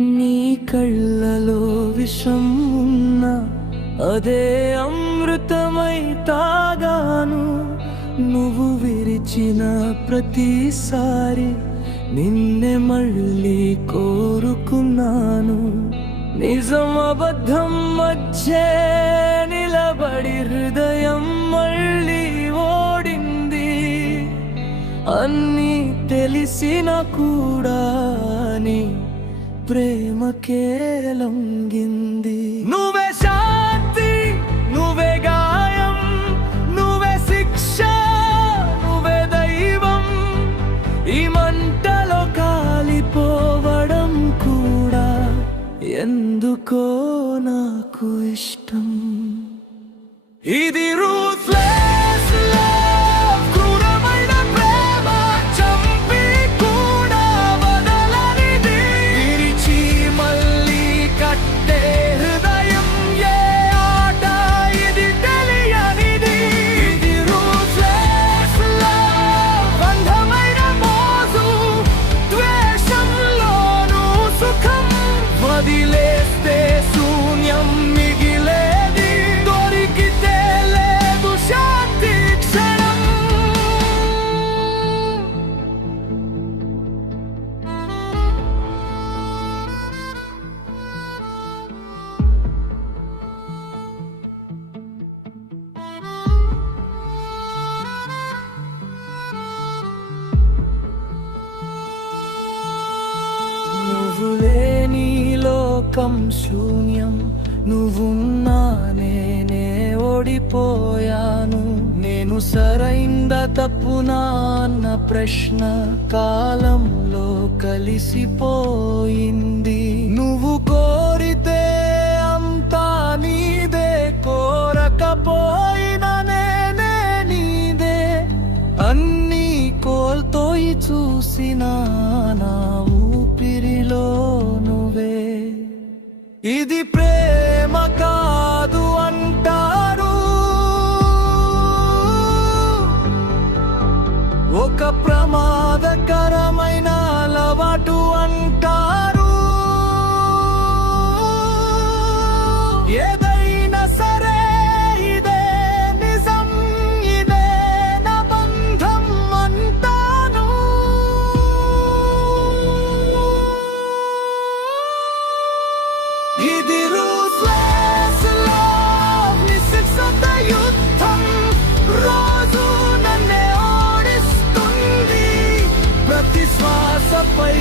నీ కళ్ళలో విషం ఉన్నా అదే అమృతమై తాగాను. నువ్వు విరిచిన ప్రతిసారి నిన్నే మళ్ళీ కోరుకున్నాను. నిజం అబద్ధం మధ్య నిలబడి హృదయం మళ్ళీ ఓడింది. అన్నీ తెలిసిన కూడా నీ ప్రేమకే లొంగింది. నువ్వే శాంతి, నువ్వే గాయం, నువ్వే శిక్ష, నువ్వే దైవం. ఈ మంటలో కాలిపోవడం కూడా ఎందుకో నాకు ఇష్టం. ఇది రూత్లెస్ లవ్, క్రూరమైన ప్రేమ, చంపి కూడా వదలనిది. విరిచి మళ్ళీ కట్టే హృదయం ఏ ఆట ఇది తెలియనిది. ఇది రూత్లెస్ లవ్, బంధమైన మోజు, ద్వేషంలోనూ సుఖం. వదిలేస్తే శూన్యం మిగిలేది, దొరికితే లేదు శాంతి క్షణం. నువ్వు లేని లోకం శూన్యం, నువ్వున్నా నేనే ఓడిపోయాను. నేను సరైంద తప్పునా అన్న ప్రశ్న కాలంలో కలిసిపోయింది. నువ్వు కోరితే అంతా నీదే, కోరకపోయినా నేనే నీదే. అన్నీ కోల్తోయి చూసినా నా ఊపిరిలో నువ్వే. ఇది ప్రేమ కాదు అంటారు, ఒక ప్రమాదకరమైన అలవాటు అంటారు. ఏదైనా సరే ఇదే నిజం, ఇదే నా బంధం అంటాను. ఇది రూత్లెస్ లవ్, నిశ్శబ్ద యుద్ధం, రోజు నన్నే ఓడిస్తుంది. ప్రతి శ్వాసపై